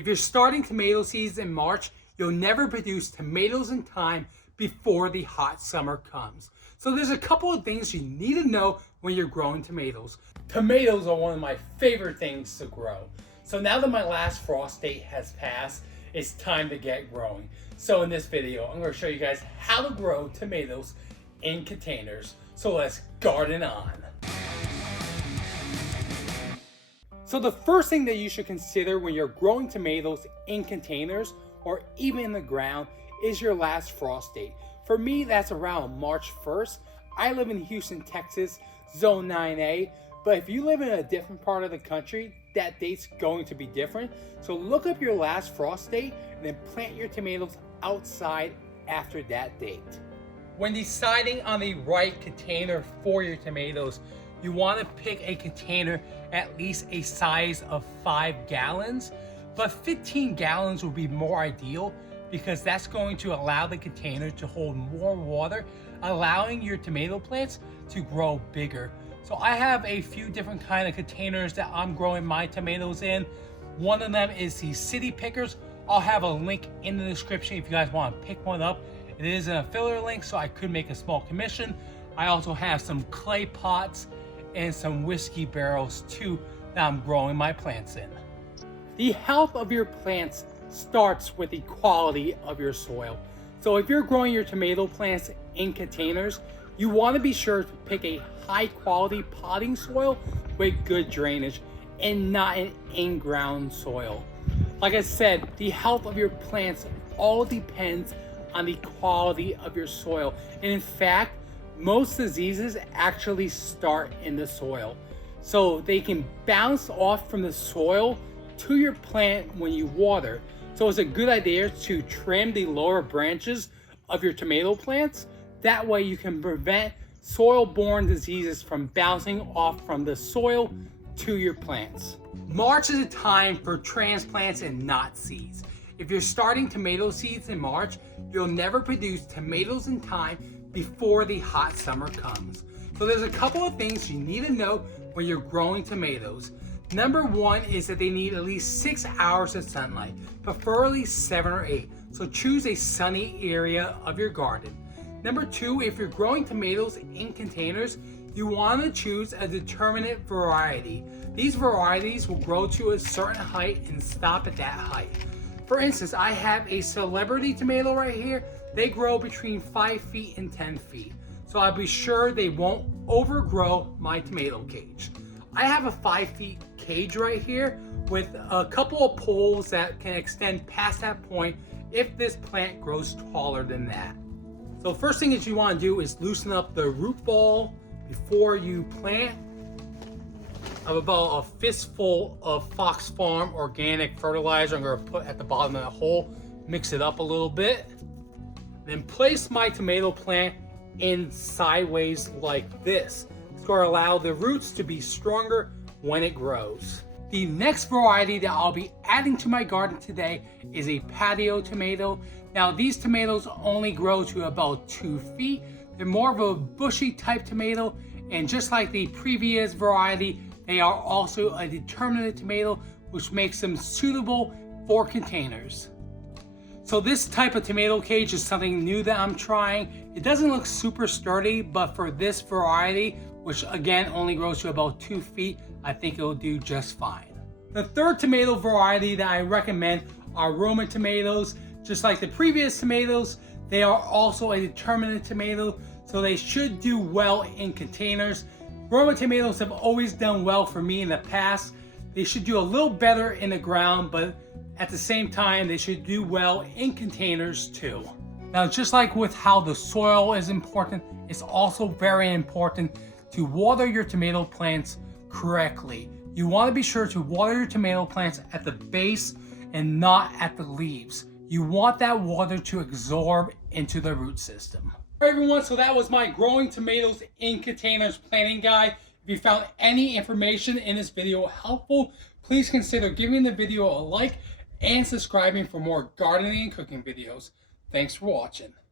If you're starting tomato seeds in March, you'll never produce tomatoes in time before the hot summer comes. So there's a couple of things you need to know when you're growing tomatoes. Tomatoes are one of my favorite things to grow. So now that my last frost date has passed, it's time to get growing. So in this video, I'm going to show you guys how to grow tomatoes in containers. So let's garden on. So the first thing that you should consider when you're growing tomatoes in containers or even in the ground is your last frost date. For me, that's around March 1st. I live in Houston, Texas, zone 9A, but if you live in a different part of the country, that date's going to be different. So look up your last frost date and then plant your tomatoes outside after that date. When deciding on the right container for your tomatoes, you want to pick a container at least a size of 5 gallons, but 15 gallons would be more ideal because that's going to allow the container to hold more water, allowing your tomato plants to grow bigger. So I have a few different kind of containers that I'm growing my tomatoes in. One of them is the City Pickers. I'll have a link in the description if you guys want to pick one up. It is an affiliate link, so I could make a small commission. I also have some clay pots and some whiskey barrels too that I'm growing my plants in. The health of your plants starts with the quality of your soil. So if you're growing your tomato plants in containers, you want to be sure to pick a high quality potting soil with good drainage and not an in-ground soil. Like I said, the health of your plants all depends on the quality of your soil. And in fact, most diseases actually start in the soil. So they can bounce off from the soil to your plant when you water. So it's a good idea to trim the lower branches of your tomato plants. That way you can prevent soil-borne diseases from bouncing off from the soil to your plants. March is a time for transplants and not seeds. If you're starting tomato seeds in March, you'll never produce tomatoes in time before the hot summer comes. So there's a couple of things you need to know when you're growing tomatoes. Number one is that they need at least 6 hours of sunlight, preferably 7 or 8. So choose a sunny area of your garden. Number two, if you're growing tomatoes in containers, you want to choose a determinate variety. These varieties will grow to a certain height and stop at that height. For instance, I have a celebrity tomato right here. They grow between 5 feet and 10 feet. So I'll be sure they won't overgrow my tomato cage. I have a 5 feet cage right here with a couple of poles that can extend past that point if this plant grows taller than that. So first thing that you want to do is loosen up the root ball before you plant. I have about a fistful of Fox Farm organic fertilizer I'm going to put at the bottom of the hole, mix it up a little bit. Then place my tomato plant in sideways like this to allow the roots to be stronger when it grows. The next variety that I'll be adding to my garden today is a patio tomato. Now these tomatoes only grow to about 2 feet. They're more of a bushy type tomato, and just like the previous variety, they are also a determinate tomato, which makes them suitable for containers. So this type of tomato cage is something new that I'm trying. It doesn't look super sturdy, but for this variety, which again only grows to about 2 feet, I think it'll do just fine. The third tomato variety that I recommend are Roma tomatoes. Just like the previous tomatoes, they are also a determinate tomato, so they should do well in containers. Roma tomatoes have always done well for me in the past. They should do a little better in the ground, but at the same time, they should do well in containers too. Now, just like with how the soil is important, it's also very important to water your tomato plants correctly. You want to be sure to water your tomato plants at the base and not at the leaves. You want that water to absorb into the root system. All right, everyone, so that was my growing tomatoes in containers planting guide. If you found any information in this video helpful, please consider giving the video a like and subscribing for more gardening and cooking videos. Thanks for watching.